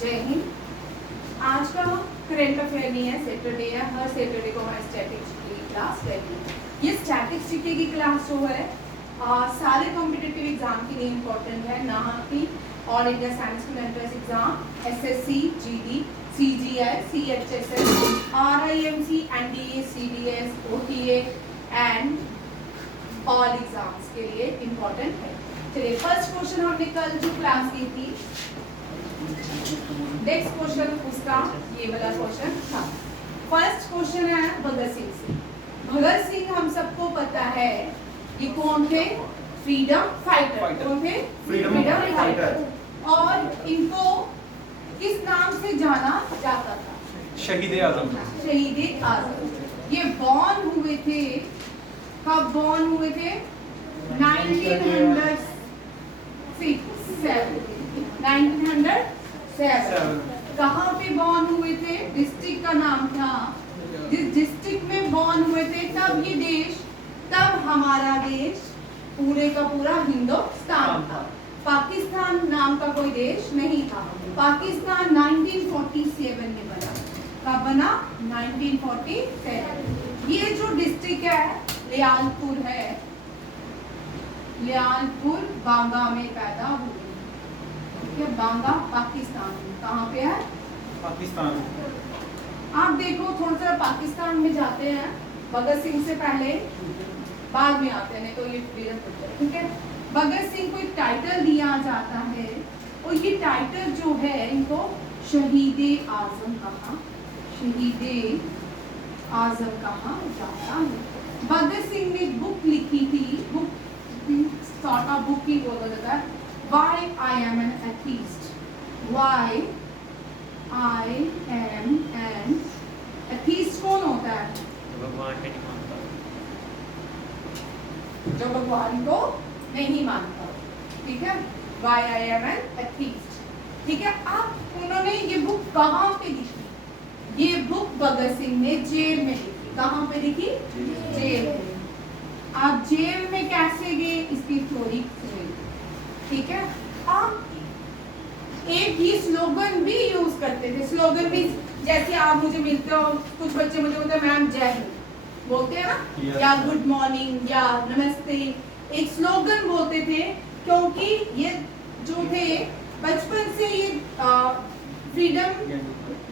जय हिंद। आज का करंट अफेयर नहीं है, सैटरडे है। हर सैटरडे को हमारी स्टैटिक्स की क्लास रहती है। ये स्टैटिक्स जीके की क्लास जो है सारे कॉम्पिटिटिव एग्जाम के लिए इम्पोर्टेंट है, ना कि all India statistical entrance exam, SSC, GD, CGL, CHSL, RIMC, NDA, CDS, OTA and all exams के लिए इम्पोर्टेंट है। चलिए, फर्स्ट क्वेश्चन हमने कल जो क्लास की थी, नेक्स्ट क्वेश्चन उसका ये वाला क्वेश्चन था। फर्स्ट क्वेश्चन है भगत सिंह से। भगत सिंह हम सबको पता है ये कौन थे? Freedom fighter. कौन थे? Freedom fighter. और इनको किस नाम से जाना जाता था? शहीद आजम। शहीद आजम। ये बॉर्न हुए थे, कब बॉर्न हुए थे? 1907। 1907। कहाँ पे बॉर्न हुए थे? डिस्ट्रिक्ट का नाम था। जिस डिस्ट्रिक्ट में बॉर्न हुए थे तब हमारा देश पूरे का पूरा हिंदुस्तान था। पाकिस्तान नाम का कोई देश नहीं था। पाकिस्तान 1947 में बना। कब बना? 1947। ये जो डिस्ट्रिक्ट है लियालपुर है, लियालपुर बांगा में पैदा हुए। बांगा पाकिस्तान में। कहाँ पे है? पाकिस्तान। आप देखो, थोड़ा सा पाकिस्तान में जाते हैं, भगत सिंह से पहले बाद में आते हैं, तो ये फ्रीडम फाइटर, ठीक है। भगत सिंह को एक टाइटल दिया जाता है और ये टाइटल जो है इनको शहीद आजम कहा, शहीद आजम कहा जाता है। भगत सिंह ने बुक लिखी थी, बुक ही बोला जाता है, Why I am an atheist. Why I am an atheist कौन होता है? भगवान को नहीं मानता। जो भगवान को नहीं मानता, ठीक है। Why I am an atheist, ठीक है। अब उन्होंने ये बुक कहाँ पे लिखी? ये बुक भगत सिंह ने जेल में लिखी। कहाँ पे लिखी? जेल में। आप जेल में कैसे गए इसकी थ्योरी, ठीक है। आप एक ही स्लोगन भी यूज करते थे। स्लोगन भी जैसे आप मुझे मिलते हो, कुछ बच्चे मुझे बोलते हैं मैम जय हिंद बोलते हैं ना, या गुड मॉर्निंग या नमस्ते, एक स्लोगन बोलते थे। क्योंकि ये जो थे बचपन से ये फ्रीडम,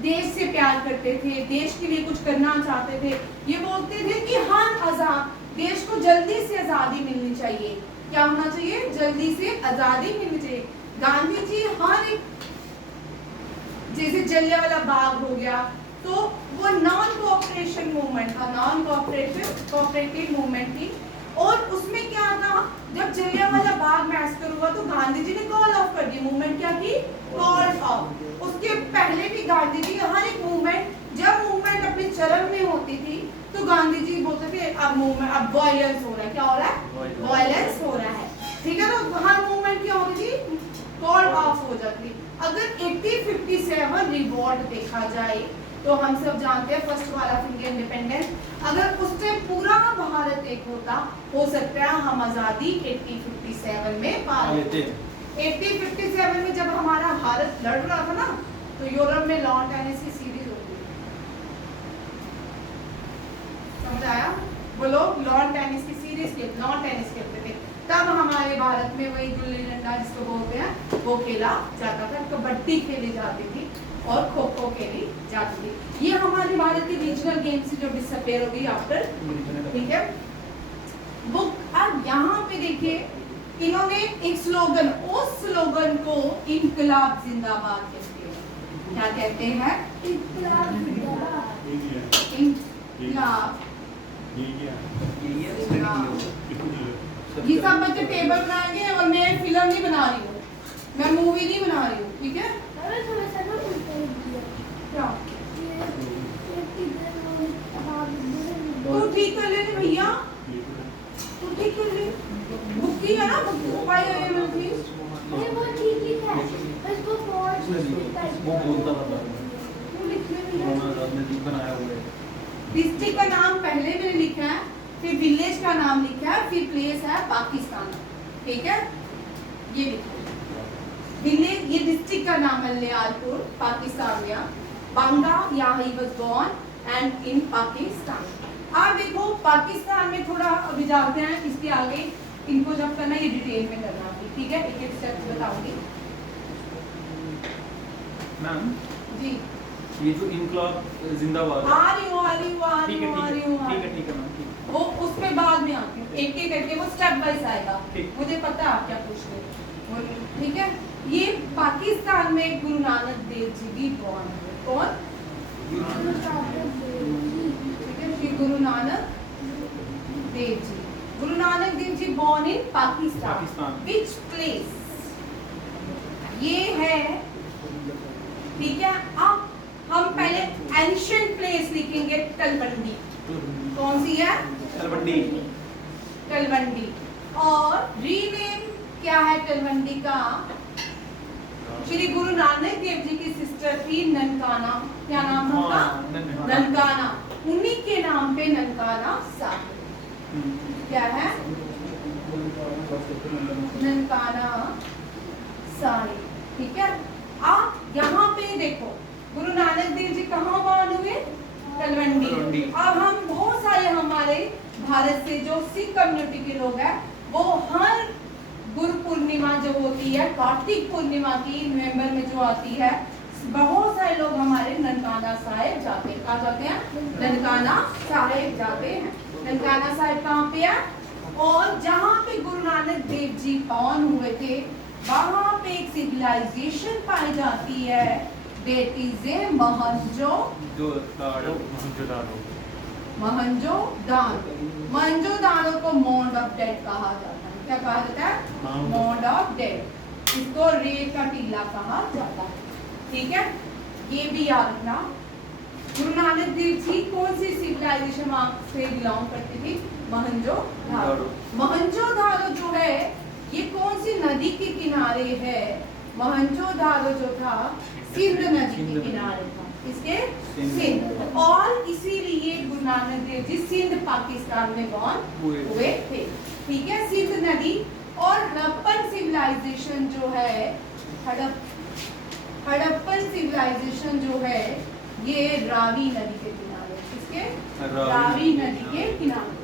देश से प्यार करते थे, देश के लिए कुछ करना चाहते थे। ये बोलते थे कि हर आजाद देश को जल्दी से आजादी मिलनी चाहिए। क्या होना चाहिए? जल्दी से आजादी मिलनी चाहिए। गांधी जी हर एक, जैसे जलियांवाला बाग हो गया, तो वो नॉन कोऑपरेशन मूवमेंट था, नॉन कोऑपरेटिव मूवमेंट थी। और उसमें क्या था, जब जलियांवाला बाग मैसेकर हुआ तो गांधी जी ने कॉल ऑफ कर दी। मूवमेंट क्या की? Call of. उसके पहले भी गांधी जी हर एक मूवमेंट, जब मूवमेंट अपने चरम में होती थी तो गांधी जी बोलते थे अब मूवमेंट, अब वायलेंस हो रहा है। क्या हो रहा है? वायलेंस हो रहा है, ठीक है। तो हर मूवमेंट क्या होती थी? कॉल ऑफ हो जाती। अगर 1857 रिवॉल्ट देखा जाए तो हम सब जानते हैं फर्स्ट वाला इंडियन इंडिपेंडेंस, अगर उससे पूरा भारत एक होता, हो सकता है हम आजादी 1857 में पा लेते। 1857 में जब हमारा भारत लड़ रहा था ना, तो यूरोप में लॉन टेनिस की सीरीज होती है। समझ आया? वो लोग लॉन टेनिस की सीरीज के लॉन टेनिस खेलते थे। तब हमारे भारत में वही गुल्ली डंडा जिसको बोलते हैं वो खेला जाता था, कबड्डी खेली जाती थी और खो खो खेली जाती थी। ये हमारे भारत की रीजनल गेम्स जो डिसअपेयर हो गई आफ्टर, ठीक है। बुक अब यहाँ पे देखिए, इन्होंने एक स्लोगन, उस स्लोगन को इनकलाब जिंदाबाद कहते हैं। क्या कहते हैं? इनकलाब जिंदाबाद। इनकलाब। ये सब बच्चे टेबल बनाएंगे और मैं फिल्म नहीं बना रही हूँ, मैं मूवी नहीं बना रही हूँ, ठीक है। क्या तू ठीक कर ले भैया, तू ठीक कर ले। बुक की है ना, बुक पाई है मैं प्लीज। वो ठीक ही है, बस वो बोलता था तू लिख ले भैया। बनाया हुआ है। डिस्ट्रिक्ट का नाम पहले मैंने लिखा है, फिर विलेज का नाम लिखा है, फिर प्लेस है पाकिस्तान, ठीक है। ये लिखो, विलेज, ये डिस्ट्रिक्ट का नाम है लियालपुर, पाकिस्तान में। बांगा, यहाँ he was born and in Pakistan. आप देखो पाकिस्तान में थोड़ा अभी जानते हैं, इसके आगे इनको जब करना ये डिटेल में करना है, ठीक है? एक एक स्टेप बताऊंगी। मैम जी ये जो इनकलाब जिंदाबाद आ रही हूँ मैम, ठीक है मैम। वो उसमें बाद में आती हूँ, एक एक करके वो स्टेप बाय आएगा। ठीक। मुझे पता है आप क्या पूछ रहे हो, ठीक है? ये पाकिस्तान में गुरु नानक देव जी भी born हुए। कौन? ठीक है, Shri Guru Nanak Dev ji. Guru Nanak Dev ji born in Pakistan. Pakistan. Which place? ये है, ठीक है? अब हम पहले एंशिएंट प्लेस लिखेंगे, तलवंडी। कौन सी है? तलवंडी। तलवंडी। और रीनेम क्या है तलवंडी का? श्री गुरु नानक देव जी की सिस्टर थी ननकाना। क्या नाम था उनका? ननकाना। उन्हीं के नाम पे ननकाना साहिब। क्या है? ननकाना साहिब, ठीक है? आप यहाँ पे देखो, गुरु नानक देव जी कहाँ born हुए? तलवंडी। अब हम बहुत सारे हमारे भारत से जो सिख कम्युनिटी के लोग हैं, वो हर गुरु पूर्णिमा जो होती है, कार्तिक पूर्णिमा की नवंबर में जो आती है, बहुत सारे लोग हमारे ननकाना साहिब जाते हैं। कहाँ जाते हैं? ननकाना साहिब जाते हैं। ननकाना साहिब कहाँ पे है? और जहाँ पे गुरु नानक देव जी born हुए थे, वहाँ पे एक सिविलाइजेशन पाई जाती है, that is a मोहनजोदारो को मॉन्ड ऑफ डेड कहा जाता है। क्या कहा जाता है? मॉन्ड ऑफ डेड। इसको रेत का टीला कहा जाता है, ठीक है? ये भी याद रखना। गुरु नानक देव जी कौन सी सिविलाइजेशन से बिलोंग करती थी? मोहनजोदारो। मोहनजोदारो जो है, ये कौन सी नदी के किनारे है? मोहनजोदारो जो था, सिंध नदी के किनारे था। इसके सिंध। और इसीलिए गुरु नानक देव जी सिंध पाकिस्तान में born हुए थे, ठीक है? सिंध नदी। और हड़प्पन सिविलाइजेशन जो है, हड़प्पन सिविलाइजेशन जो है, ये रावी नदी के किनारे। किसके? रावी नदी के किनारे।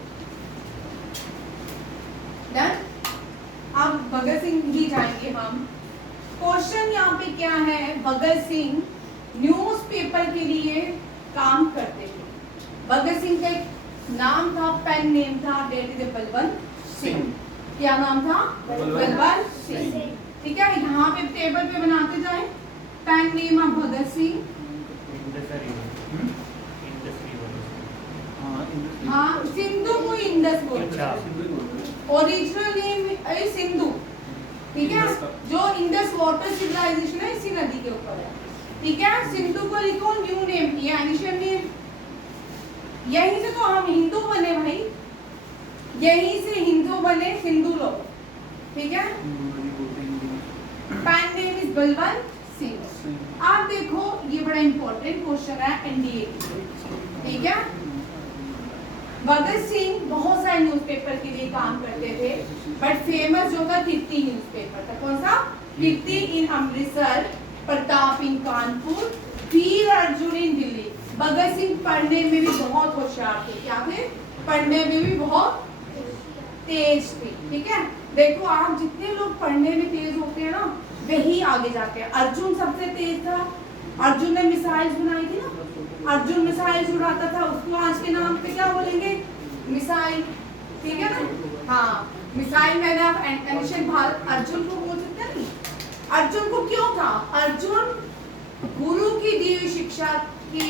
डन? अब भगत सिंह ही जाएंगे हम। क्वेश्चन यहाँ पे क्या है? भगत सिंह न्यूज़पेपर के लिए काम करते थे। भगत सिंह का एक नाम था, पेन नेम था, डेट इज बलवंत सिंह। क्या नाम था? बलवंत सिंह, ठीक है? यहाँ पे टेबल पे बनाते जाए। Pen name of Bhagat Singh, हाँ, सिंधु को इंडस बोलते हैं। ओरिजिनल नेम सिंधु, ठीक है? जो इंडस वाटर सिविलाइजेशन है, इसी नदी के ऊपर है, ठीक है? सिंधु को लिखो न्यू नेम किया, एंशिएंट नेम। यहीं से तो हम हिंदू बने भाई, यहीं से हिंदू बने सिंधु लोग, ठीक है? Pan name is Balwant Singh. आप देखो, ये बड़ा इंपॉर्टेंट क्वेश्चन है एनडीए के लिए, ठीक है? भगत सिंह बहुत सारे न्यूज़पेपर के लिए काम करते थे, बट फेमस जो था कीर्ति न्यूज़पेपर था। कौन सा? कीर्ति इन अमृतसर, प्रताप इन कानपुर, वीर अर्जुन इन दिल्ली। भगत सिंह पढ़ने में भी बहुत होशियार थे। क्या थे? पढ़ने में भी बहुत तेज थे, ठीक है? देखो, आप जितने लोग पढ़ने में तेज होते हैं ना, वही आगे जाते हैं। अर्जुन सबसे तेज था। अर्जुन ने मिसाइल्स बनाई थी ना, अर्जुन मिसाइल उड़ाता था, उसको आज के नाम पे क्या बोलेंगे? मिसाइल, ठीक है ना? हाँ, मिसाइल मैंने आप एंशिएंट भारत अर्जुन को बोल सकते हैं। अर्जुन को क्यों था? अर्जुन गुरु की दी हुई शिक्षा की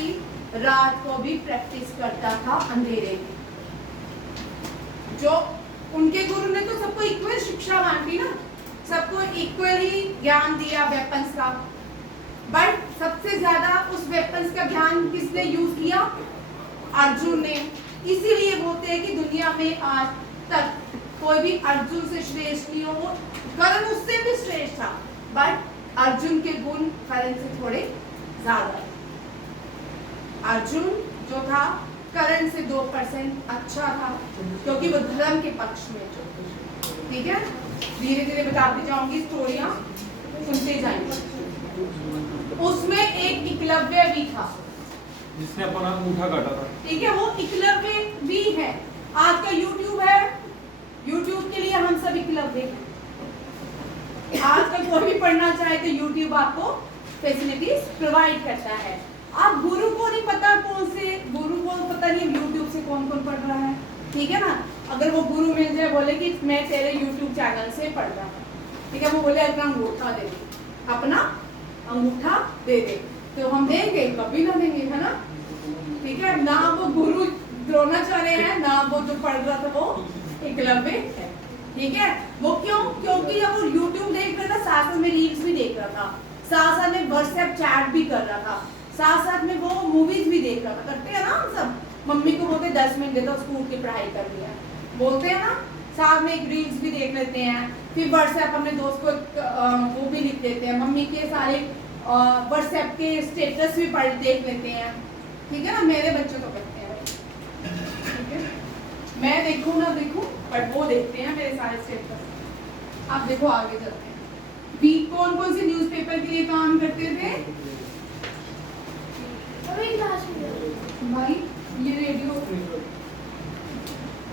रात को भी प्रैक्टिस करता था अंधेरे में। जो उनके गुरु ने तो सबको इक्वल शिक्षा बांटी ना, सबको इक्वल ही ज्ञान दिया वेपन्स का, बट सबसे ज्यादा उस वेपन्स का ज्ञान किसने यूज किया? अर्जुन ने। इसीलिए बोलते हैं कि दुनिया में आज तक कोई भी अर्जुन से श्रेष्ठ नहीं हो। कर्ण उससे भी श्रेष्ठ था, बट अर्जुन के गुण कर्ण से थोड़े ज्यादा। अर्जुन जो था कर्ण से 2% अच्छा था, क्योंकि वो धर्म के पक्ष में जो, ठीक है? धीरे धीरे बताती जाऊंगी स्टोरियां। सुनते जाएंगे। उसमें एक एकलव्य भी था जिसने अपना अंगूठा काटा था। ठीक है, वो एकलव्य भी है। आज का यूट्यूब है, यूट्यूब के लिए हम सब एकलव्य हैं। आज का कोई भी पढ़ना चाहे तो यूट्यूब आपको फैसिलिटीज प्रोवाइड करता है। आप गुरु को नहीं पता कौन से गुरु को पता नहीं यूट्यूब से कौन कौन पढ़ रहा है, ठीक है ना। अगर वो गुरु मिल जाए बोले कि मैं तेरे यूट्यूब चैनल से पढ़ रहा हूँ, ठीक है, वो बोले अपना अंगूठा दे दे, अपना अंगूठा दे दे, तो हम देंगे? कभी ना देंगे, है ना। ठीक है, ना वो गुरु द्रोणाचार्य है, ना वो जो पढ़ रहा था वो एकलव्य है। ठीक है, वो क्यों? क्योंकि जब वो यूट्यूब देख रहा था साथ में रील्स भी देख रहा था, साथ में व्हाट्सएप चैट भी कर रहा था, साथ में वो मूवीज भी देख रहा था। करते हैं ना हम सब, मम्मी को बोलते 10 मिनट दे दो, स्कूल की पढ़ाई कर लिया, बोलते हैं ना। साथ में एक रील्स भी देख लेते हैं, फिर व्हाट्सएप अपने दोस्त को वो भी लिख देते हैं, मम्मी के सारे व्हाट्सएप के स्टेटस भी पढ़ देख लेते हैं। ठीक है ना, मेरे बच्चे तो करते हैं भाई, ठीक है, मैं देखूं ना देखूं बट वो देखते हैं मेरे सारे स्टेटस। आप देखो आगे चलते हैं, भी कौन कौन से न्यूज़पेपर के लिए काम करते थे अभी क्लास में भाई? ये रेडियो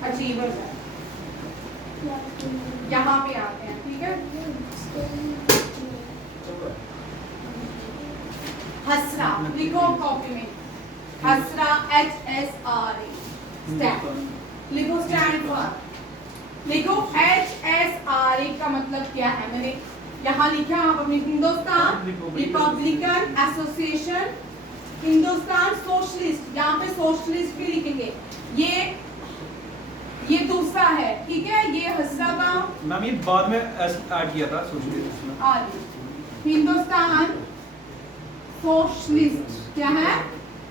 अचीवर्स है, यहाँ पे आते हैं, ठीक है। हसरा लिखो कॉपी में, हसरा HSRA स्टैंड लिखो, स्टैंड फॉर लिखो। HSRA का मतलब क्या है? मैंने यहाँ लिखा, आप अपने Hindustan Republican association, Hindustan socialist, यहाँ पे सोशलिस्ट भी लिखेंगे। ये दूसरा है, ठीक है, ये हसरा का मैम ये बाद में ऐड किया था सोशलिस्ट में। हिंदुस्तान सोशलिस्ट क्या है?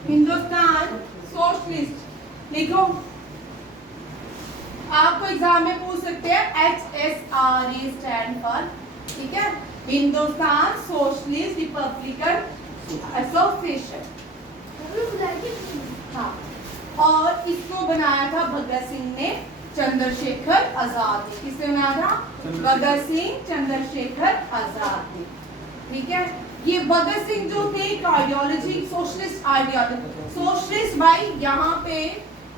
हिंदुस्तान सोशलिस्ट लिखो। आपको एग्जाम में पूछ सकते हैं HSRA स्टैंड फॉर, ठीक है, हिंदुस्तान सोशलिस्ट रिपब्लिकन एसोसिएशन। हाँ, और इसको बनाया था भगत सिंह ने, चंद्रशेखर आजाद ने। किसने बनाया था? भगत सिंह चंद्रशेखर आजाद ने। ठीक है, ये भगत सिंह जो थे एक आइडियोलॉजी, सोशलिस्ट आइडियोलॉजी, सोशलिस्ट भाई यहाँ पे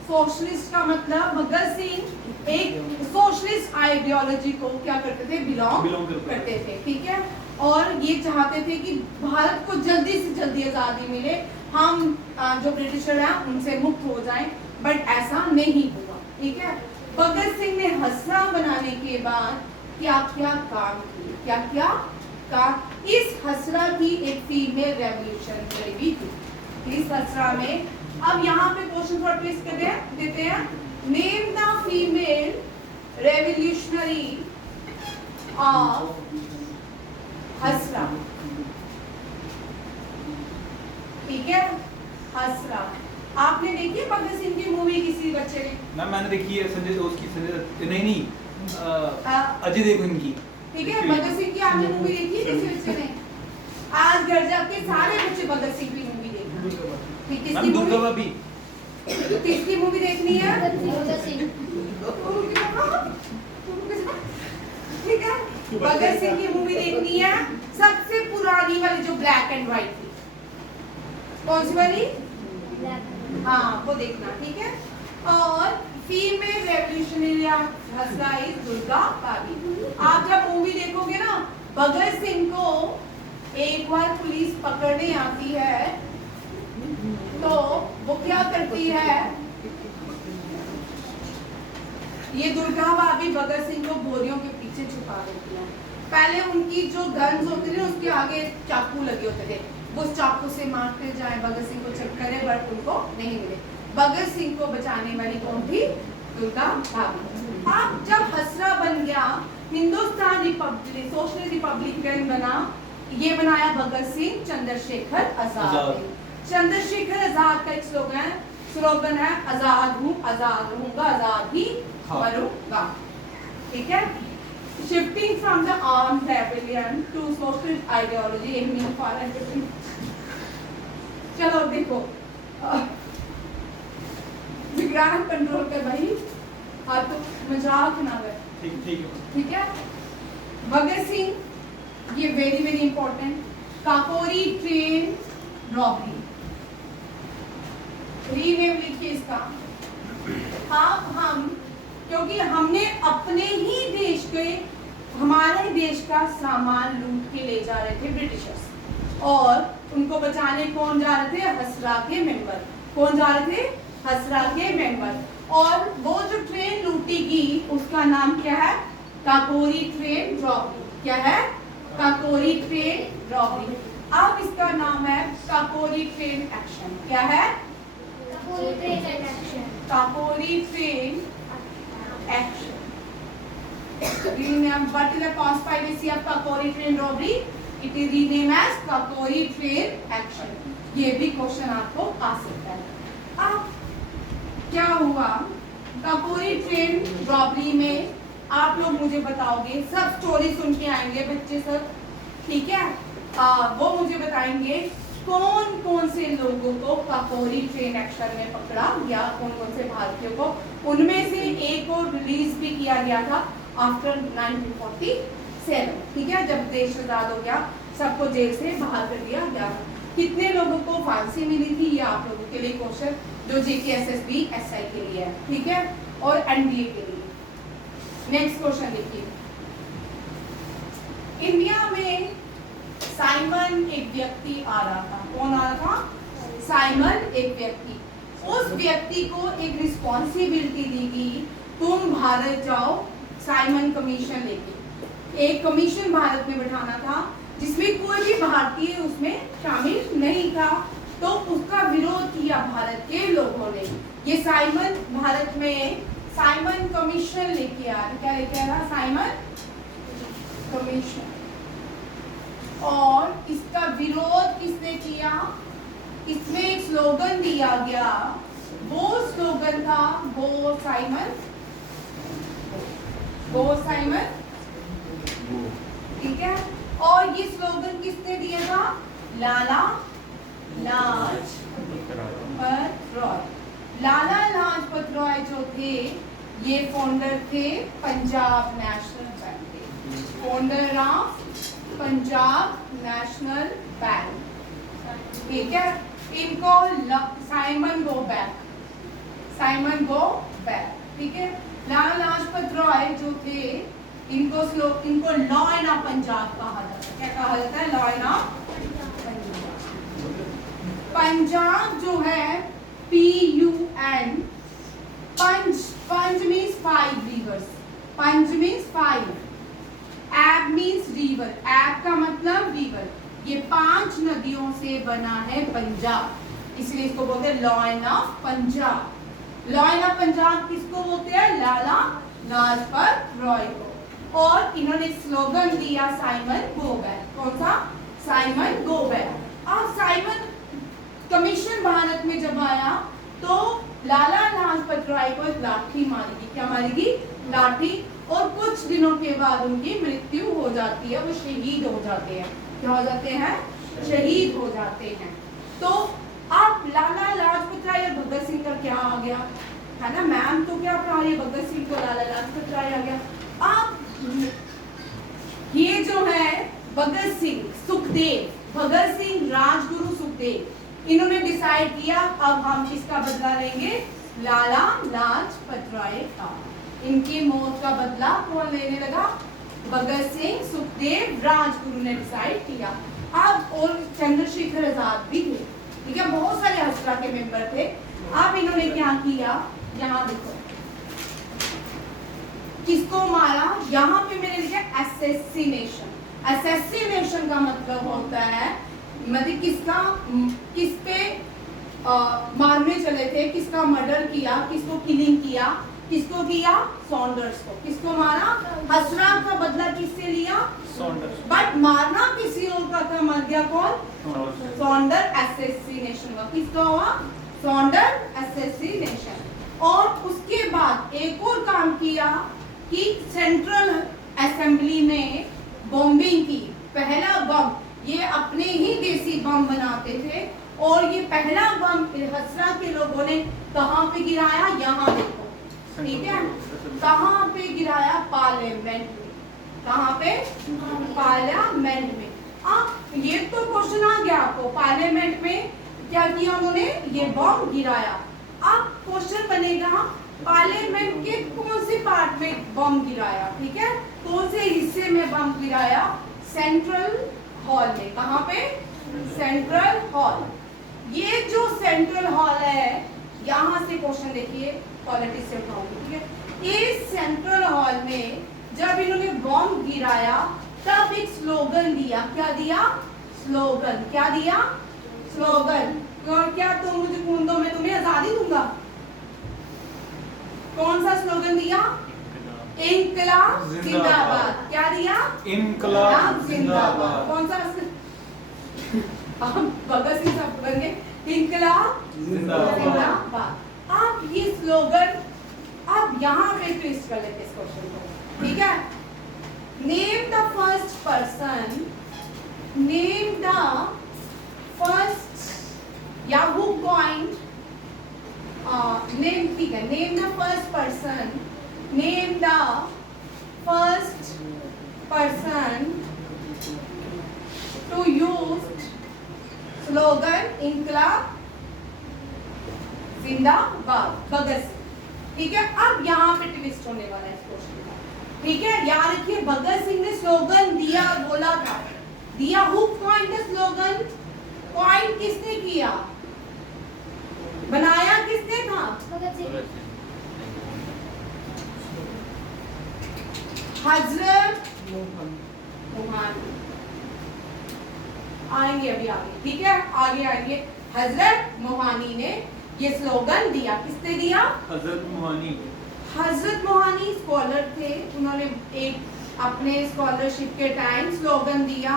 सोशलिस्ट का मतलब भगत सिंह एक सोशलिस्ट आइडियोलॉजी को क्या करते थे? बिलोंग करते थे। ठीक है, और ये चाहते थे कि भारत को जल्दी से जल्दी आज़ादी मिले, हम जो ब्रिटिशर हैं उनसे मुक्त हो जाएं, बट ऐसा नहीं हुआ। ठीक है, भगत सिंह ने हसरा बनाने के बाद क्या क्या काम किए, क्या क्या काम? इस हसरा की एक फीमेल रेवोल्यूशन भी थी इस हसरा में। अब यहाँ पे क्वेश्चन फॉर ट्विस्ट देते हैं, name the female revolutionary of Hazra. ठीक है, हसरा आपने देखी है भगत सिंह की मूवी किसी बच्चे ने? मैम मैंने देखी है, संजय उसकी संजय नहीं अजय देवगन की। ठीक है, भगत सिंह की आपने मूवी देखी है किसी बच्चे ने? आज घर जाके सारे बच्चे भगत सिंह की मूवी देखना। ठीक, किसकी दुर्गा मूवी? किसकी मूवी देखनी है? भगत सिंह। ठीक है, भगत सिंह की मूवी देखनी है, सबसे पुरानी वाली जो ब्लैक एंड व्हाइट थी। कौन सी वाली? हाँ, वो देखना। ठीक है, और फीमेल रेवोल्यूशनरी हसरा इज दुर्गा भाभी। आप जब मूवी देखोगे ना, भगत सिंह को एक बार पुलिस पकड़ने आती है तो वो क्या करती है? ये दुर्गा भाभी भगत सिंह को बोरियों के पीछे छुपा देती है। पहले उनकी जो गन्स होती थी उसके आगे चाकू लगे होते थे, वो चाकू से मारते जाए, भगत सिंह को चेक करे, बट उनको नहीं मिले। भगत सिंह को बचाने वाली कौन थी? दुर्गा भाभी। अब जब हसरा बन गया, हिंदुस्तान रिपब्लिक सोशलिस्ट रिपब्लिकन बना, ये बनाया भगत सिंह चंद्रशेखर आजाद ने। चंद्रशेखर आजाद का एक स्लोगन है, आजाद हूँ, आजाद रहूंगा, आजाद ही मरूंगा। ठीक है, shifting from the armed rebellion to socialist ideology aiming for everything. चलो देखो, विज्ञान कंट्रोल कर भाई, हाँ तो मजाक ना कर। ठीक है। ठीक है, भगत सिंह ये very very important, Kakori train robbery, rename लिखिए इसका। अब हम, क्योंकि हमने अपने ही देश के, हमारे देश का सामान लूट के ले जा रहे थे ब्रिटिशर्स, और उनको बचाने कौन जा रहे थे? हसरा के मेंबर। कौन जा रहे थे? हसरा के मेंबर। और वो जो ट्रेन लूटी गई उसका नाम क्या है? Kakori train robbery. क्या है? Kakori train robbery. अब इसका नाम है काकोरी ट्रेन एक्शन। क्या है? Kakori train action. Kakori train action. Rename, what is the conspiracy of Kakori train robbery? It is renamed as Kakori train action. ये भी क्वेश्चन आपको आ सकता है। अब क्या हुआ काकोरी ट्रेन रॉबरी में? आप लोग मुझे बताओगे, सब स्टोरी सुन के आएंगे बच्चे सब, ठीक है? वो मुझे बताएंगे कौन कौन से लोगों को काकोरी ट्रेन एक्शन में पकड़ा गया, कौन कौन से भारतीयों को। उनमें से एक को रिलीज भी किया गया था आफ्टर 1947, ठीक है? जब देश आजाद हो गया, सबको जेल से बाहर कर दिया गया। कितने लोगों को फांसी मिली थी? ये आप लोगों के लिए क्वेश्चन, जो JKSSB SI के लिए है, ठीक है? और NDA के लिए। नेक्स्ट क्वेश्चन देखिए, इंडिया में साइमन एक व्यक्ति आ रहा था। कौन आ रहा था? साइमन एक व्यक्ति। उस व्यक्ति को एक रिस्पॉन्सिबिलिटी दी गई, तुम भारत जाओ साइमन कमीशन लेके। एक कमीशन भारत में बैठाना था जिसमें कोई भी भारतीय उसमें शामिल नहीं था, तो उसका विरोध किया भारत के लोगों ने। ये साइमन भारत में साइमन कमीशन लेके आ, क्या लेके आया? Simon commission. और इसका विरोध किसने किया? इसमें एक स्लोगन दिया गया, वो स्लोगन था गो साइमन, गो साइमन, ठीक है? और ये स्लोगन किसने दिया था? लाला लाजपत राय। लाला लाजपत राय जो थे, ये फाउंडर थे पंजाब नेशनल बैंक के, founder of Punjab national bank, ठीक है? इनको Simon go back, Simon go back, ठीक है? लाला लाजपत राय जो थे, इनको लॉ इन ऑफ पंजाब कहा जाता है। क्या कहा जाता है? लॉ इन ऑफ पंजाब जो है PUN, पंज मीन्स 5 रिवर्स, पंज मीन्स 5, एब मीन्स रिवर, एब का मतलब रिवर। ये 5 नदियों से बना है पंजाब, इसलिए इसको बोलते हैं law in of Punjab. Law in of Punjab किसको बोलते हैं? लाला लाजपत राय को। और इन्होंने स्लोगन दिया साइमन गो बैक। कौन सा? Simon go back. अब साइमन कमीशन भारत में जब आया तो लाला लाजपत राय को एक लाठी मारेगी। क्या मारेगी? लाठी। और कुछ दिनों के बाद उनकी मृत्यु हो जाती है, वो शहीद हो जाते हैं। क्या हो जाते हैं? शहीद हो जाते हैं। तो अब लाला लाजपत राय और भगत सिंह का क्या आ गया, है ना? मैम तो क्या पढ़ा रही है? भगत सिंह को लाला लाजपत राय आ गया। अब ये जो है भगत सिंह, सुखदेव, भगत सिंह, राजगुरु सुखदेव, इन्होंने डिसाइड किया अब हम इसका बदला लेंगे लाला लाजपत राय का। इनकी मौत का बदला कौन लेने लगा? भगत सिंह, सुखदेव, राजगुरु ने डिसाइड किया। अब और चंद्रशेखर आजाद भी थे, ठीक है? बहुत सारे हसरा के मेंबर थे। अब इन्होंने क्या किया? यहाँ देखो किसको मारा? यहाँ पे मैंने लिखा असैसिनेशन। असैसिनेशन का मतलब होता है, मतलब किस पे मारने चले थे, किसका मर्डर किया, किसको किलिंग किया, किसको किया? सॉन्डर्स को। किसको मारा? हसरा का बदला किससे लिया? सॉन्डर्स। बट मारना किसी और का था, मर गया कौन? सॉन्डर असैसिनेशन हुआ। किसका हुआ? Sonder assassination. और उसके बाद एक और काम किया कि सेंट्रल असेंबली में बॉम्बिंग की। पहला बम, ये अपने ही देसी बम बनाते थे, और ये पहला बम हसरा के लोगों ने कहाँ पे गिराया? यहाँ देखो, ठीक है? कहाँ पे गिराया? पार्लियामेंट में। कहाँ पे? पार्लियामेंट में। ये तो क्वेश्चन आ गया आपको, पार्लियामेंट में क्या किया उन्होंने? ये बॉम्ब गिराया। अब क्वेश्चन बनेगा पार्लियामेंट के कौन से पार्ट में बम गिराया, ठीक है, कौन से हिस्से में बम गिराया? सेंट्रल हॉल में। कहाँ पे? Central hall. ये जो सेंट्रल हॉल है, यहाँ से क्वेश्चन देखिए, पॉलिटिक्स से उठाऊंगी, ठीक है। इस सेंट्रल हॉल में जब इन्होंने बम गिराया तब एक स्लोगन दिया। क्या दिया? स्लोगन। क्या दिया? स्लोगन। और क्या तुम मुझे खून दो मैं तुम्हें आजादी दूंगा? कौन सा स्लोगन दिया? इनकलाब जिंदाबाद। क्या दिया? इनकलाब जिंदाबाद। कौन सा? हम भगत सिंह साहब बन गए। इनकलाब जिंदाबाद। अब ये स्लोगन, अब यहाँ पे ट्विस्ट कर लेते इस क्वेश्चन को, ठीक है। Name the first person, name the first या हु कॉइंड, नेम, ठीक है, name the first person, name the first person to use slogan इनकलाब जिंदाबाद, भगत सिंह, ठीक है। अब यहाँ पे ट्विस्ट होने वाला है इस क्वेश्चन का, ठीक है। याद रखिए, भगत सिंह ने स्लोगन दिया, बोला था, दिया। Who coined the slogan? Coin किसने किया? बनाया किसने था? भगत सिंह। हजरत मोहानी। आएंगे अभी आगे, ठीक है, आगे आएंगे। हजरत मोहानी ने ये स्लोगन दिया। किसने दिया? हजरत मोहानी। हजरत मोहानी स्कॉलर थे, उन्होंने एक अपने स्कॉलरशिप के टाइम स्लोगन दिया।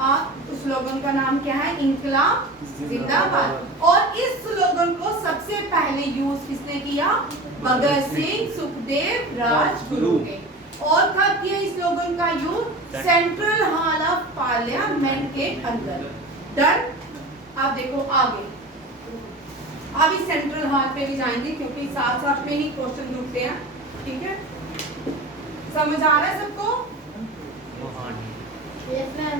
उस स्लोगन का नाम क्या है? इनकलाब जिंदाबाद। और इस स्लोगन को सबसे पहले यूज किसने किया? भगत सिंह, सुखदेव, राजगुरु ने। और कब किया इस स्लोगन का use? Central hall of parliament के अंदर। डन। अब देखो आगे, अब इस सेंट्रल हॉल पे भी जाएंगे क्योंकि साथ साथ में ही क्वेश्चन जुड़ते हैं, ठीक है। समझ आ रहा है सबको? Yes, ma'am.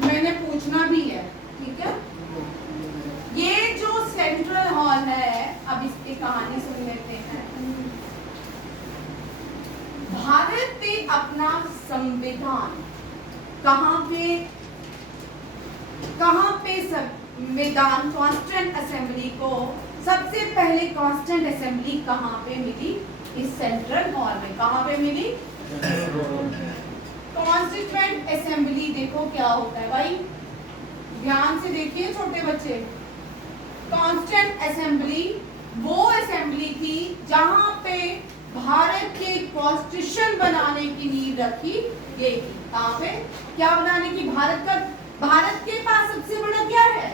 मैंने पूछना भी है, ठीक है। ये जो सेंट्रल हॉल है, अब इसकी कहानी सुन लेते हैं। भारत ने अपना संविधान कहाँ पे संविधान कॉन्स्टिट्यूएंट असेंबली को सबसे पहले कॉन्स्टिट्यूएंट असेंबली कहाँ पे मिली? इस सेंट्रल हॉल में। कहाँ पे मिली? कॉन्स्टिट्यूएंट असेंबली देखो क्या होता है भाई, ध्यान से देखिए छोटे बच्चे। कॉन्स्टिट्यूएंट असेंबली वो असेंबली थी जहां पे भारत के कॉन्स्टिट्यूशन बनाने की नींव रखी गई थी। कहां पे? क्या बनाने की? भारत के पास सबसे बड़ा क्या है?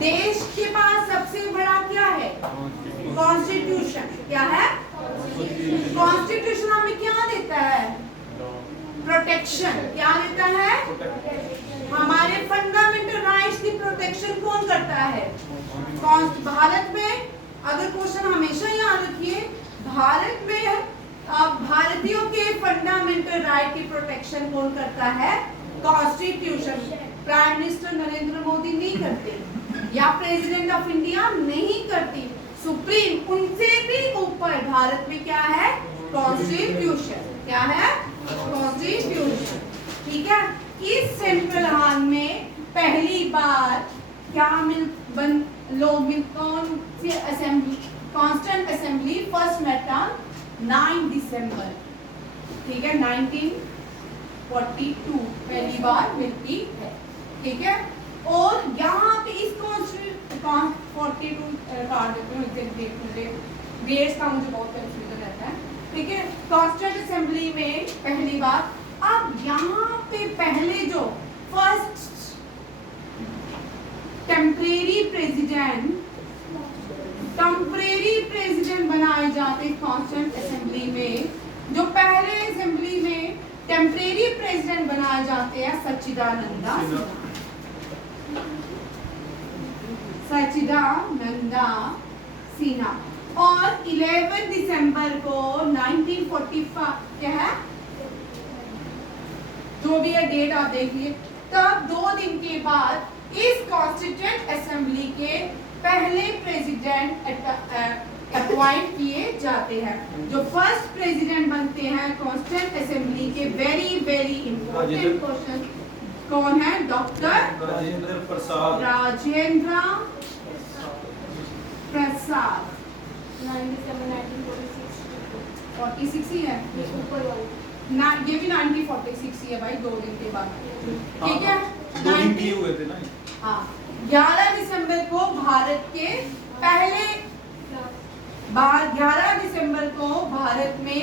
देश के पास सबसे बड़ा क्या है? कॉन्स्टिट्यूशन। क्या है? कॉन्स्टिट्यूशन हमें क्या देता है? प्रोटेक्शन। क्या देता है? हमारे फंडामेंटल राइट्स की प्रोटेक्शन कौन करता है? भारत में, अगर क्वेश्चन हमेशा याद रखिए, भारत में भारतीयों के फंडामेंटल राइट की प्रोटेक्शन कौन करता है? Constitution. Prime minister Narendra Modi नहीं करते या प्रेसिडेंट ऑफ इंडिया नहीं करती, सुप्रीम, उनसे भी ऊपर भारत में क्या है? कॉन्स्टिट्यूशन। क्या है? कॉन्स्टिट्यूशन, ठीक है। इस सेंट्रल हॉल में पहली बार क्या कौन सी assembly, constituent assembly first met on 9 दिसंबर, ठीक है, 1942 पहली बार मिलती है, ठीक है। और यहाँ पे इस 42 कार्ड देते हैं, डेट्स का मुझे बहुत कंफ्यूजन रहता है, ठीक है। कॉन्स्टिट्यूएंट असेंबली में पहली बार। अब यहाँ पे पहले जो फर्स्ट टेम्परेरी प्रेसिडेंट बनाए जाते कॉन्स्टिट्यूएंट असेंबली में, जो पहले असेंबली में टेम्परेरी प्रेसिडेंट बनाए जाते हैं सच्चिदानंदा सिन्हा। और 11 दिसंबर को 1945 क्या है, जो भी है डेट आप देखिए, तब 2 दिन के बाद इस कॉन्स्टिट्यूएंट असेंबली के पहले प्रेसिडेंट अपॉइंट किए जाते हैं। जो फर्स्ट प्रेसिडेंट बनते हैं कॉन्स्टिट्यूएंट असेंबली के, वेरी वेरी इंपॉर्टेंट क्वेश्चन, कौन है? डॉक्टर राजेंद्र प्रसाद। राजेंद्र प्रसाद। 46 ही है ना, ये भी 1946 ही है भाई, 2 दिन के बाद, ठीक है। 2 दिन किए हुए थे ना। हाँ, 11 दिसंबर को भारत के पहले 11 दिसंबर को भारत में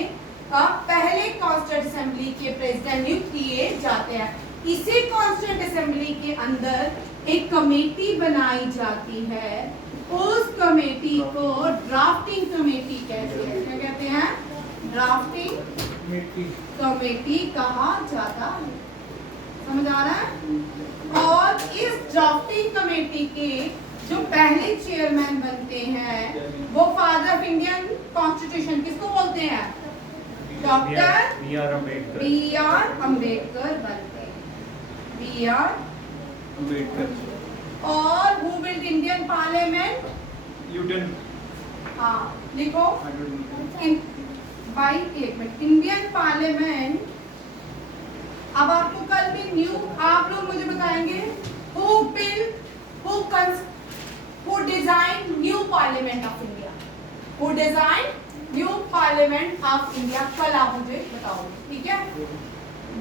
पहले कॉन्स्टिट्यूएंट असेंबली के प्रेसिडेंट नियुक्त किए जाते हैं। इसी कॉन्स्टिट्यूएंट असेंबली के अंदर एक कमेटी बनाई जाती है, उस कमेटी को ड्राफ्टिंग कमेटी कहते हैं। क्या कहते हैं? ड्राफ्टिंग कमेटी कहा जाता है। समझ आ रहा है? और इस ड्राफ्टिंग कमेटी के जो पहले चेयरमैन बनते हैं वो फादर ऑफ इंडियन कॉन्स्टिट्यूशन किसको बोलते हैं? डॉक्टर बी आर अम्बेडकर बनते हैं। B R Ambedkar. और who build Indian parliament? Newton. हाँ लिखो, भाई एक मिनट, इंडियन पार्लियामेंट। अब आपको कल भी न्यू, आप लोग मुझे बताएंगे who build, who designed new parliament of India, who designed new parliament of India, कल आप मुझे बताओगे, ठीक है।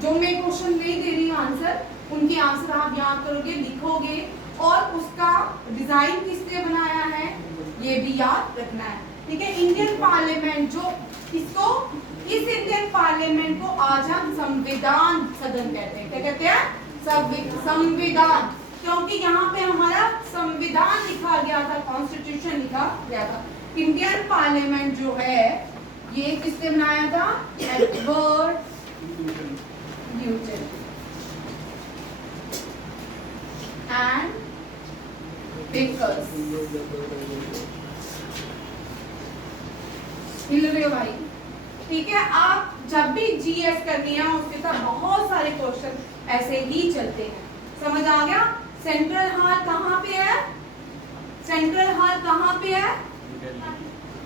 जो मैं क्वेश्चन नहीं दे रही हूँ आंसर, उनके आंसर आप याद करोगे, लिखोगे, और उसका डिजाइन किसने बनाया है ये भी याद रखना है, ठीक है। इंडियन पार्लियामेंट जो इसको, इस इंडियन पार्लियामेंट को आज हम संविधान सदन कहते हैं। क्या कहते हैं? संविधान, क्योंकि यहाँ पे हमारा संविधान लिखा गया था, कॉन्स्टिट्यूशन लिखा गया था। इंडियन पार्लियामेंट जो है ये किसने बनाया था? Edward Newton and Bakers. हिल रहे हो भाई, ठीक है। आप जब भी जीएस करनी है उसके साथ बहुत सारे क्वेश्चन ऐसे ही चलते हैं। समझ आ गया? सेंट्रल हॉल कहाँ पे है? सेंट्रल हॉल कहाँ पे है?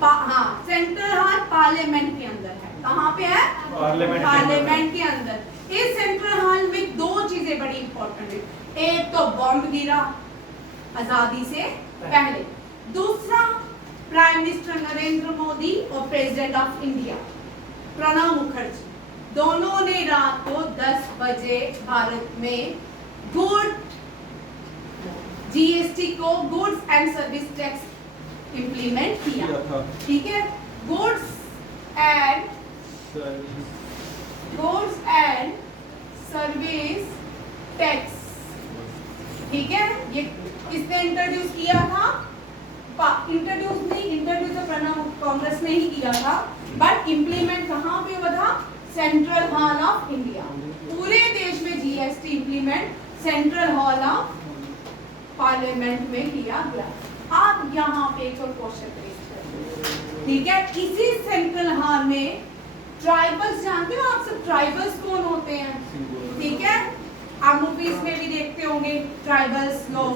हाँ, सेंट्रल हॉल पार्लियामेंट के अंदर है। कहाँ पे है? पार्लियामेंट के अंदर। इस सेंट्रल हॉल में 2 चीजें बड़ी इंपॉर्टेंट है। एक तो बॉम्ब गिरा आजादी से पहले, दूसरा प्राइम मिनिस्टर नरेंद्र मोदी और president of India Pranab Mukherjee, दोनों ने रात को 10 बजे भारत में जीएसटी को, goods and service tax implement किया, ठीक है। गुड्स एंड सर्विस टैक्स, ठीक है। ये किसने इंट्रोड्यूस किया था? इंट्रोड्यूस तो प्रणब कांग्रेस ने ही किया था, बट इंप्लीमेंट कहाँ पे हुआ था? Central hall of India. पूरे देश में GST implement central hall of parliament में किया गया। आप यहाँ पे एक क्वेश्चन रेज करें, ठीक है। इसी सेंट्रल हॉल में ट्राइबल्स, जानते हो आप सब ट्राइबल्स कौन होते हैं? ठीक है, आप मूवीज में भी देखते होंगे ट्राइबल्स लोग,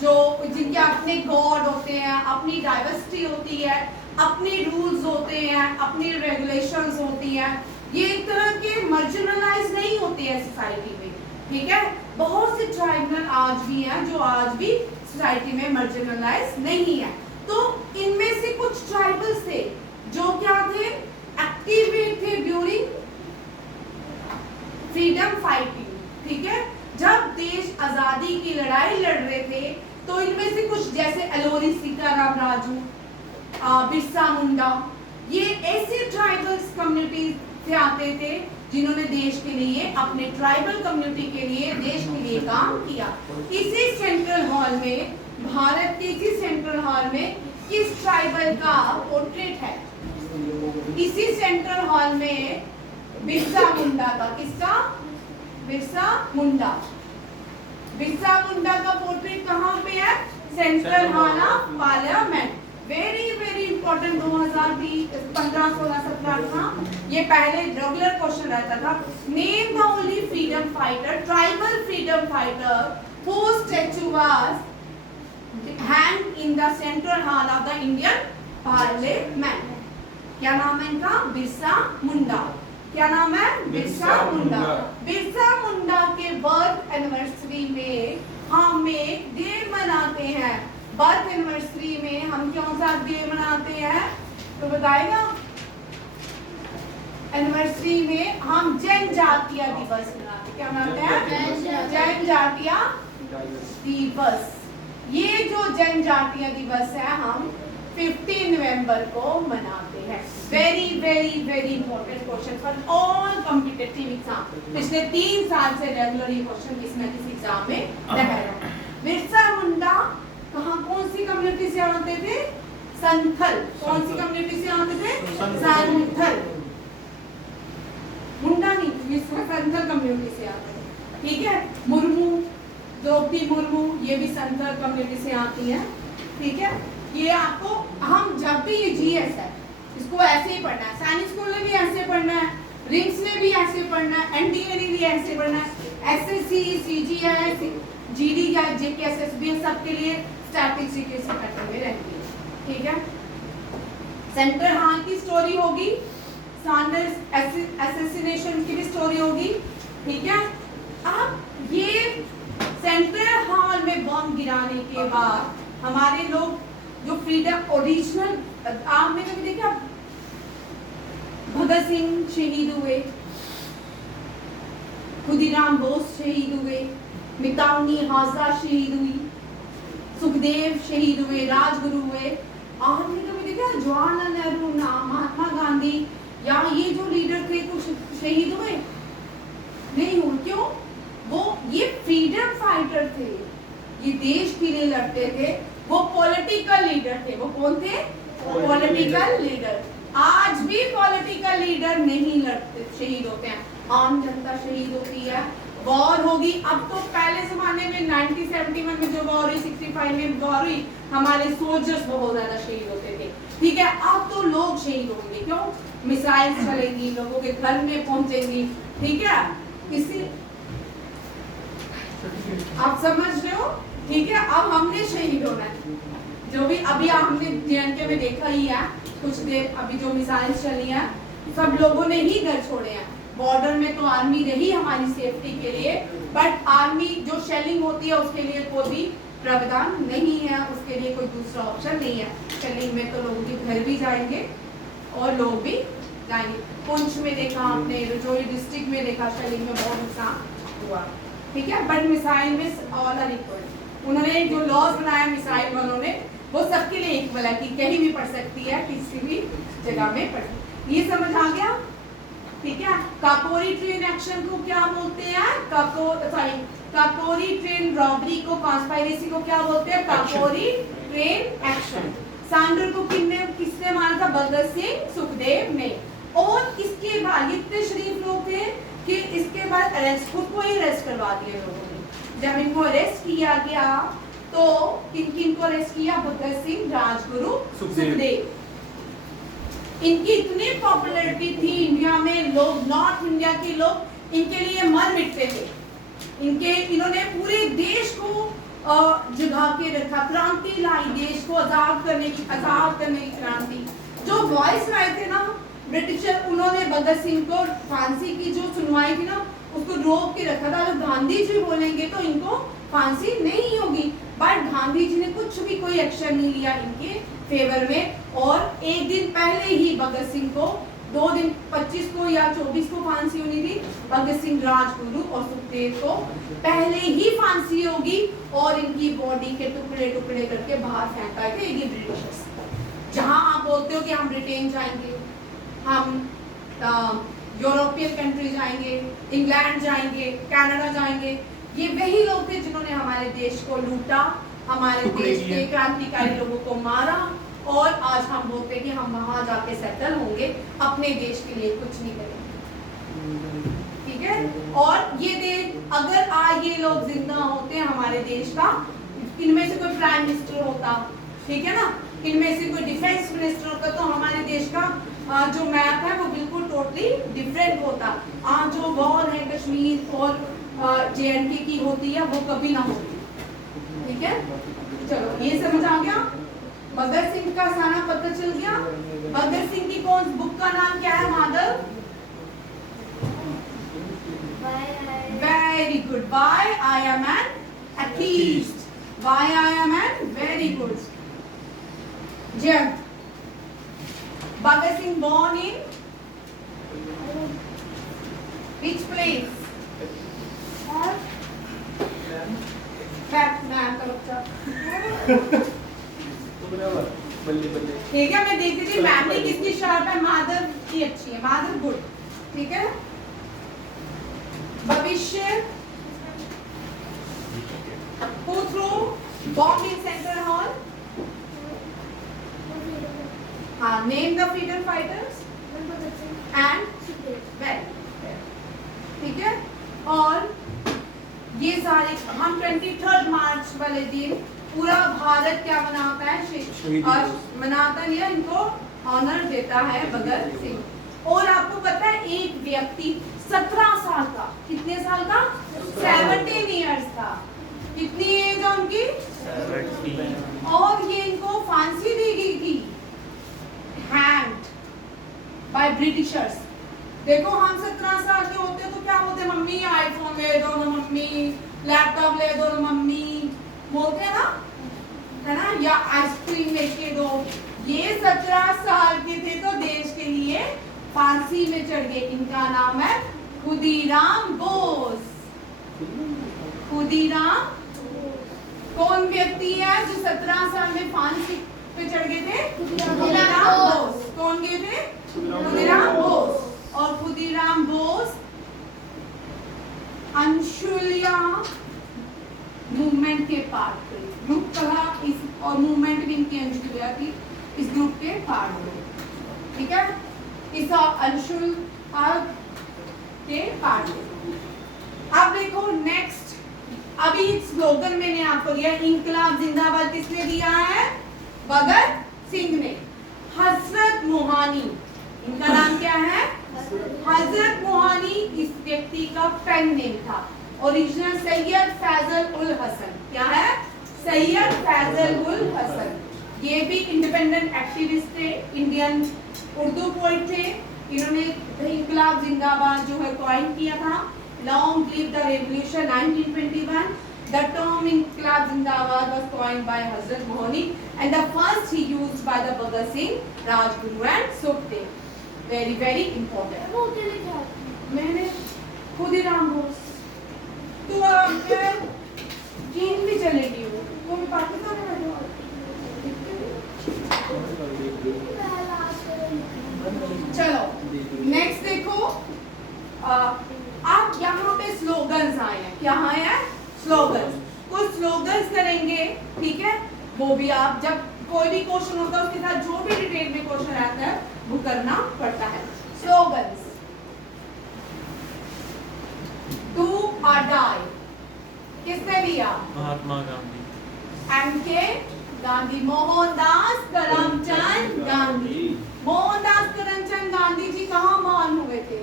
जो जिनके अपने गॉड होते हैं, अपनी डाइवर्सिटी होती है, अपने रूल्स होते हैं, अपनी रेगुलेशंस होती हैं। ये एक तरह के मार्जिनलाइज नहीं होते हैं सोसाइटी में, ठीक है। बहुत से ट्राइबल आज भी हैं जो आज भी सोसाइटी में मार्जिनलाइज नहीं है। तो इनमें से कुछ ट्राइबल्स थे जो क्या थे? एक्टिव थे ड्यूरिंग फ्रीडम फाइटिंग, ठीक है। जब देश आजादी की लड़ाई लड़ रहे थे तो इनमें से कुछ जैसे अलोरी सीताराम राजू, बिरसा मुंडा, ये ऐसे ट्राइबल्स कम्युनिटी से आते थे जिन्होंने देश के लिए, अपने ट्राइबल कम्युनिटी के लिए, देश के लिए काम किया। इसी सेंट्रल हॉल में, भारत के इसी सेंट्रल हॉल में किस ट्राइबल का पोर्ट्रेट है? इसी सेंट्रल हॉल में बिरसा मुंडा का। किसका? बिरसा मुंडा। बिरसा मुंडा का पोर्ट्रेट कहाँ पे है? Central hall of parliament. Very very important 2020 15 16 17 था। ये पहले रेगुलर क्वेश्चन रहता था। Name the only freedom fighter, tribal freedom fighter whose statue was hanged in the central hall of the Indian Parliament। क्या नाम है इनका? बिरसा मुंडा। क्या नाम है? बिरसा मुंडा। बिरसा मुंडा के बर्थ एनिवर्सरी में हम एक डे मनाते हैं। बर्थ एनिवर्सरी में हम कौन सा डे मनाते हैं तो बताएगा? एनिवर्सरी में हम जनजातीय दिवस मनाते हैं। क्या मनाते हैं? जनजातीय दिवस। ये जो जनजातीय दिवस है हम 15 नवंबर को मनाते हैं। Very very very important question for all competitive exam. पिछले 3 साल से रेगुलर ये क्वेश्चन किसी न किसी एग्जाम में रह रहा है। बिरसा मुंडा कहाँ कौन सी कम्युनिटी से आते थे? संथल। कौन सी कम्युनिटी से आते थे? संथल। मुंडा नहीं, इसमें संथल कम्युनिटी से आते थे। ठीक है। मुर्मू, द्रौपदी मुर्मू ये भी संथल कम्युनिटी से आती हैं। ठीक है। ये आपको हम जब भी ये जीएस है इसको ऐसे ही पढ़ना है। सैनिक स्कूल में भी ऐसे पढ़ना है, रिंग्स में भी ऐसे पढ़ना है, एनडीए में भी ऐसे पढ़ना है। एसएससी, सीजीएस, जीडी या जेकेएसएसबी सबके लिए स्टैटिक सीक्वेंस पैटर्न में रहती है। ठीक है। सेंट्रल हॉल की स्टोरी होगी, सैंडर्स असैसिनेशन की भी स्टोरी होगी। ठीक है। अब ये सेंट्रल हॉल में बम गिराने के बाद हमारे लोग जो फ्रीडम ओरिजिनल, आपने कभी देखा भगत सिंह शहीद हुए, खुदीराम बोस शहीद हुए, मिताउनी हाजरा शहीद हुई, सुखदेव शहीद हुए, राजगुरु हुए। आपने कभी देखा जवाहरलाल नेहरू, महात्मा गांधी या ये जो लीडर थे कुछ शहीद हुए? नहीं हुए। क्यों? वो ये फ्रीडम फाइटर थे, ये देश के लिए लड़ते थे, वो पॉलिटिकल लीडर थे। वो कौन थे? Political leader. आज भी पॉलिटिकल लीडर नहीं लड़ते, शहीद होते हैं, आम जनता शहीद होती है। वॉर होगी, अब तो पहले जमाने में 1971 में जो वॉर हुई, 65 में वॉर हुई, हमारे सोल्जर्स बहुत ज्यादा शहीद होते थे। ठीक है। अब तो लोग शहीद होंगे। क्यों? मिसाइल चलेंगी, लोगों के घर में पहुंचेंगी। ठीक है। इसी आप समझ रहे हो? ठीक है। अब हमने शहीद होना है। जो भी अभी हमने जेएनके में देखा ही है, कुछ देर अभी जो मिसाइल चली है, सब लोगों ने ही घर छोड़े हैं। बॉर्डर में तो आर्मी रही हमारी सेफ्टी के लिए, बट आर्मी जो शेलिंग होती है उसके लिए कोई भी प्रावधान नहीं है, उसके लिए कोई दूसरा ऑप्शन नहीं है। शेलिंग में तो लोगों के घर भी जाएंगे और लोग भी जाएंगे। पुंछ में देखा आपने, रजौरी डिस्ट्रिक्ट में देखा, शेलिंग में बहुत नुकसान हुआ। ठीक है। बट मिसाइल में ऑल आर इक्वल। उन्होंने जो लॉज बनाया मिसाइल वालों ने, वो सबके लिए इक्वल है कि कहीं भी पढ़ सकती है, किसी भी जगह में पढ़। ये समझ आ गया? ठीक है। काकोरी ट्रेन एक्शन को क्या बोलते हैं? काकोरी ट्रेन रॉबरी को, कॉन्स्पायरेसी को क्या बोलते हैं? Kakori train action. सांडर को किसने मारा था? भगत सिंह सुखदेव ने। और इसके बाद इतने शरीफ लोग थे कि इसके बाद अरेस्ट, खुद को ही अरेस्ट करवा दिया लोगों ने। जब इनको अरेस्ट किया गया तो किन को अरेस्ट किया? भगत सिंह, राजगुरु, सुखदेव। इनकी इतनी पॉपुलैरिटी थी इंडिया में, लोग नॉर्थ इंडिया के लोग इनके लिए मर मिटते थे। इन्होंने पूरे देश को जगा के रखा, क्रांति लाई, देश को आजाद करने की क्रांति। जो वॉइस लाए थे ना ब्रिटिशर, उन्होंने भगत सिंह को फांसी की जो सुनवाई थी ना उसको रोक के रखा था। अगर गांधी जी बोलेंगे तो इनको फांसी नहीं होगी, बट गांधी जी ने कुछ भी कोई एक्शन नहीं लिया इनके फेवर में। और एक दिन पहले ही भगत सिंह को, 2 दिन 25 को या 24 को फांसी होनी थी, भगत सिंह, राजगुरु और सुखदेव को पहले ही फांसी होगी और इनकी बॉडी के टुकड़े टुकड़े करके बाहर फेंका थे ये ब्रिटिशर्स। जहां आप बोलते हो कि हम ब्रिटेन जाएंगे, हम यूरोपियन कंट्री जाएंगे, इंग्लैंड जाएंगे, कनाडा जाएंगे, ये वही लोग थे जिन्होंने हमारे देश को लूटा, हमारे देश के क्रांतिकारी लोगों को मारा। और आज हम बोलते हैं कि हम वहां जाके सेटल होंगे, अपने देश के लिए कुछ नहीं करेंगे। ठीक है। और ये देश, अगर आज ये लोग जिंदा होते हैं हमारे देश का, इनमें से कोई प्राइम मिनिस्टर होता, ठीक है ना, इनमें से कोई डिफेंस मिनिस्टर होता तो हमारे देश का जो मैप है वो बिल्कुल टोटली डिफरेंट होता। आज जो वॉर है कश्मीर और JNK की होती है वो कभी ना होती। ठीक है, चलो ये समझ आ गया। भगत सिंह का सारा पता चल गया। भगत सिंह की कौन बुक का नाम क्या है Madhav? Very good. Why I am an atheist. Why I am an very good. Jump. Bhagat Singh born in which place? Fact man का बच्चा। बल्ले बल्ले। ठीक है, मैं देखती थी मैम ने किसकी शार्प है, माधव की अच्छी है, माधव गुड। ठीक है, भविष्य who threw bomb in Central Hall? हाँ, name the freedom fighters and well, ठीक है। और ये सारे हम 23 मार्च वाले दिन पूरा भारत क्या मनाता है, और मनाता नहीं है, इनको ऑनर देता है भगत सिंह। और आपको पता है एक व्यक्ति 17 साल का, कितने साल का? 17 इयर्स था। कितनी एज है उनकी? 17। और ये इनको फांसी दी गई थी, हैंग्ड बाय ब्रिटिशर्स। देखो हम 17 साल के होते तो क्या होते, मम्मी आईफोन ले दो ना, मम्मी लैपटॉप ले दो ना, मम्मी बोलते हैं ना, है ना, या आइसक्रीम लेके दो। ये 17 साल के थे तो देश के लिए फांसी में चढ़ गए। इनका नाम है खुदीराम बोस। खुदीराम कौन व्यक्ति है जो 17 साल में फांसी पे चढ़ गए थे? खुदीराम बोस। कौन गए थे? खुदीराम बोस। और खुदीराम बोस अंशुल्या मूवमेंट के पार्ट थे। ग्रुप कहा इस, और मूवमेंट भी इनकी अंशुल्या थी, इस ग्रुप के पार्ट थे। ठीक है, इस अंशुल के पार्ट थे। अब देखो नेक्स्ट, अभी स्लोगन मैंने आपको दिया, इंकलाब जिंदाबाद किसने दिया है? भगत सिंह ने। हजरत मोहानी, इनका नाम क्या है? हजरत मोहानी इस व्यक्ति का पेन नेम था। ओरिजिनल सैयद फैजल उल हसन। क्या है? सैयद फैजल उल हसन। ये भी इंडिपेंडेंट एक्टिविस्ट थे, इंडियन उर्दू पोइट थे। इन्होंने इंकलाब जिंदाबाद जो है कॉइन किया था। Long live the revolution 1921। The term Inqilab Zindabad was coined by Hazrat Mohani and the first he used by the Bhagat Singh, Rajguru and Sukhdev. Very very important. मैंने खुदीराम बोस, तू चीन भी चलेगी हो, तो मैं पाकिस्तान में बैठा। चलो नेक्स्ट देखो, आप यहाँ पे स्लोगन्स आए हैं। क्या आए हैं? स्लोगन्स। कुछ स्लोगन्स करेंगे, ठीक है, वो भी आप जब कोई भी क्वेश्चन होता है उसके साथ जो भी डिटेल में क्वेश्चन आता है वो करना पड़ता है। स्लोगन्स, डू और डाई किसने दिया? महात्मा गांधी। MK गांधी, मोहनदास करमचंद गांधी। मोहनदास करमचंद गांधी जी कहाँ born हुए थे?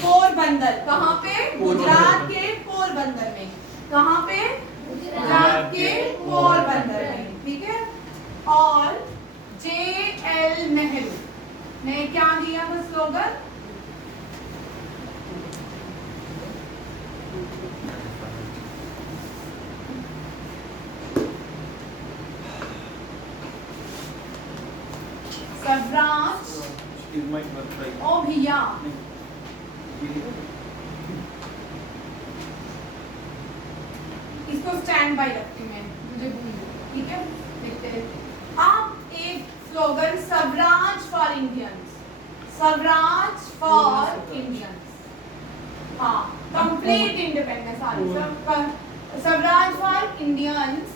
पोरबंदर। कहाँ पे? गुजरात के पोरबंदर में। कहाँ पे? गुजरात के पोरबंदर में। ठीक है, और JL नेहरू ने क्या दिया था स्लोगन? स्वराज। ओ भैया, इसको स्टैंड बाय रखती हूँ मैं, मुझे भूल गई। ठीक है, देखते हैं। आप एक slogan, swaraj for Indians. Swaraj for Indians, हाँ, complete independence. Swaraj for Indians,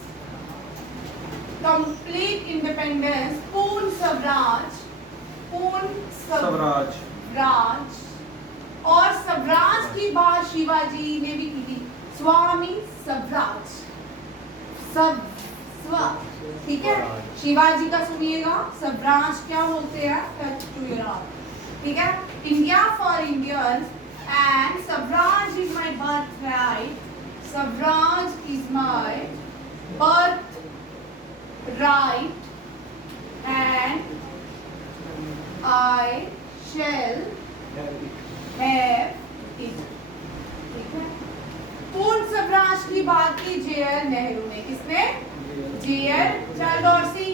complete independence, Purna Swaraj, पूर्ण स्वराज राज। और स्वराज की बात शिवाजी ने भी की थी, स्वामी स्वराज। स्व, ठीक है। शिवाजी का सुनिएगा, स्वराज क्या बोलते हैं, टच टू योर हार्ट, ठीक है। India for Indians and Swaraj is my birth right, Swaraj is my birth right and I shall have it, ठीक है। पूर्ण स्वराज की बात की जे.एल. नेहरू ने, किसने, जे.एल. डॉर्सी।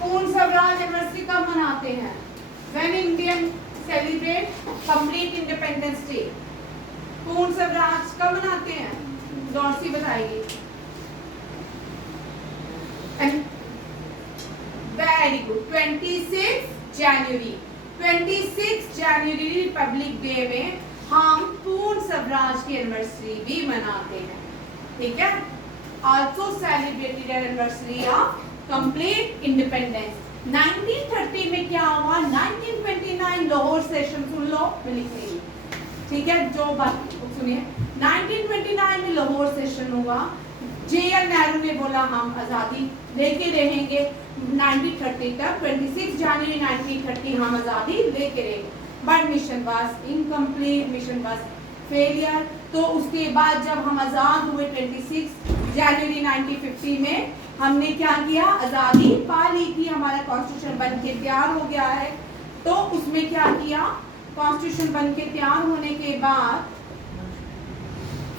पूर्ण स्वराज एनिवर्सरी कब मनाते हैं, when Indian celebrate complete independence day. पूर्ण स्वराज कब मनाते हैं, डॉर्सी बताइए। वेरी गुड, 26 जनवरी। 26 जनवरी रिपब्लिक डे में हम पूर्ण स्वराज की एनिवर्सरी भी मनाते हैं, ठीक है। Also celebrated anniversary of complete independence. 1930 में क्या हुआ, 1929 लाहौर सेशन, सुन लो मैं लिख रही हूँ, ठीक है, जो बात सुनिए। 1929 में लाहौर सेशन हुआ, जे.एल. नेहरू ने बोला हम आज़ादी लेके रहेंगे 1930 तक, 26 जनवरी 1930 हम आज़ादी लेके रहेंगे, but mission was incomplete, mission was failure. तो उसके बाद जब हम आज़ाद हुए 26 जनवरी 1950 में, हमने क्या किया, आज़ादी पा ली थी, हमारा कॉन्स्टिट्यूशन बन के तैयार हो गया है। तो उसमें क्या किया, कॉन्स्टिट्यूशन बन के तैयार होने के बाद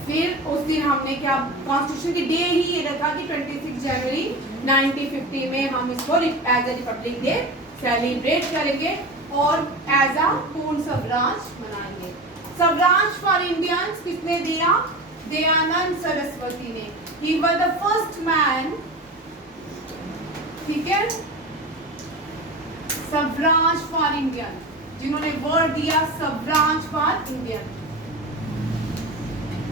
फिर उस दिन हमने क्या, कॉन्स्टिट्यूशन की डे ही ये रखा कि 26 जनवरी 1950 में हम इसको as a republic day celebrate करेंगे और एज अ पूर्ण स्वराज मनाएंगे। स्वराज फॉर इंडियंस किसने दिया, दयानंद सरस्वती ने। He was the first man, ठीक है, स्वराज फॉर इंडियन, जिन्होंने वर्ड दिया स्वराज फॉर इंडियन,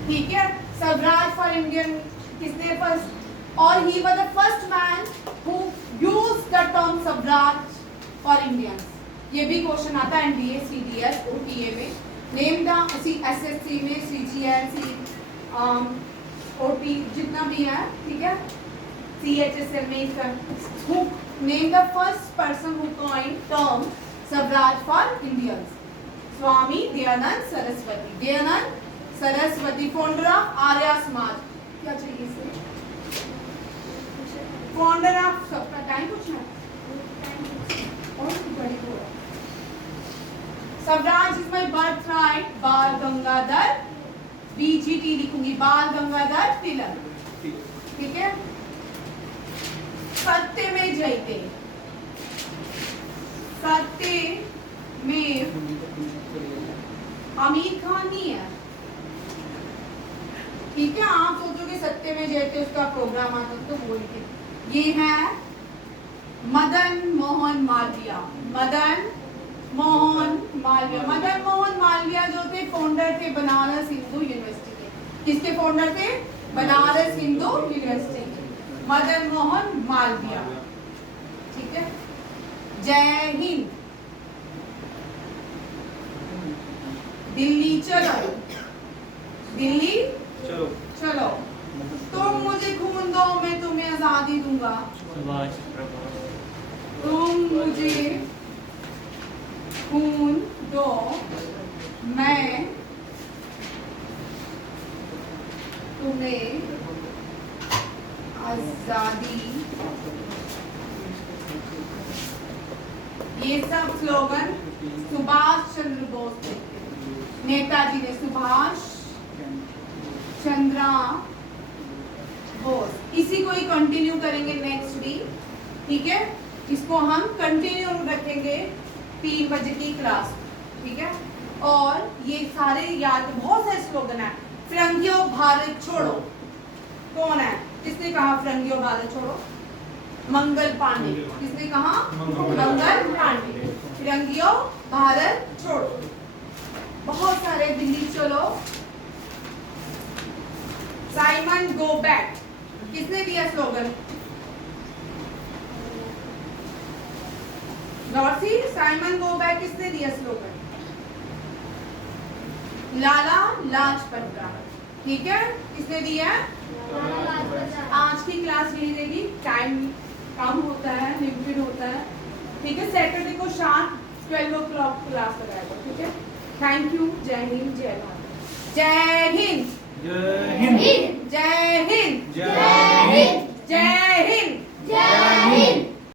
ठीक है। स्वराज फॉर इंडियन किसने फर्स्ट, और he was the first man who used the term Swaraj for Indians. ये भी क्वेश्चन आता है एनडीए, सीडीएस, ओटीए में, नेम द एसएससी में, सीजीएल, ओटी जितना भी है, ठीक है, सीएचएसएल में, who name the first person who coined term Swaraj for Indians, Swami Dayanand Saraswati. Dayanand Saraswati, founder of Arya Samaj. क्या चाहिए इसे, फाउंडर ऑफ, सबका टाइम पूछना, swaraj is my birth right, Bal Gangadhar, BGT लिखूंगी, बाल गंगाधर तिलक, ठीक है। सत्य में जयते, सत्य में आमिर खान नहीं है, ठीक है। आप सोचोगे सत्य में जयते उसका प्रोग्राम आता तो बोल के, ये है मदन मोहन मालवीय। मदन मोहन मालवीय, मदन मोहन मालवीय जो थे फाउंडर थे बनारस हिंदू यूनिवर्सिटी के। किसके फाउंडर थे, बनारस हिंदू यूनिवर्सिटी के, मदन मोहन मालवीय, ठीक है। जय हिंद, दिल्ली चलो, दिल्ली चलो, चलो, तुम मुझे खून दो मैं तुम्हें आजादी दूंगा, तुम मुझे खून दो मैं तुम्हें आजादी। ये सब स्लोगन सुभाष चंद्र बोस थे, नेताजी ने, सुभाष चंद्र बोस। इसी को ही कंटिन्यू करेंगे नेक्स्ट वीक, ठीक है। इसको हम कंटिन्यू रखेंगे 3 बजे की क्लास, ठीक है। और ये सारे याद, बहुत सारे स्लोगन है। फिरंगियों भारत छोड़ो, कौन है, किसने कहा फिरंगियों भारत छोड़ो, मंगल पांडे। किसने कहा, मंगल पांडे। फिरंगियों भारत छोड़ो, बहुत सारे, दिल्ली चलो, साइमन गो बैक, किसने दिया स्लोगन, डॉर्सी। साइमन गो बैक किसने दिया स्लोगन, लाला लाजपत राय। ठीक है, किसने दिया? आज की क्लास यही रहेगी, टाइम कम होता है, लिमिटेड होता है, ठीक है। सैटरडे को शाम 12 o'clock क्लास लगाएगा, ठीक है। Thank you. जय हिंद, जय भारत। जय हिंद, जय हिंद, जय हिंद, जय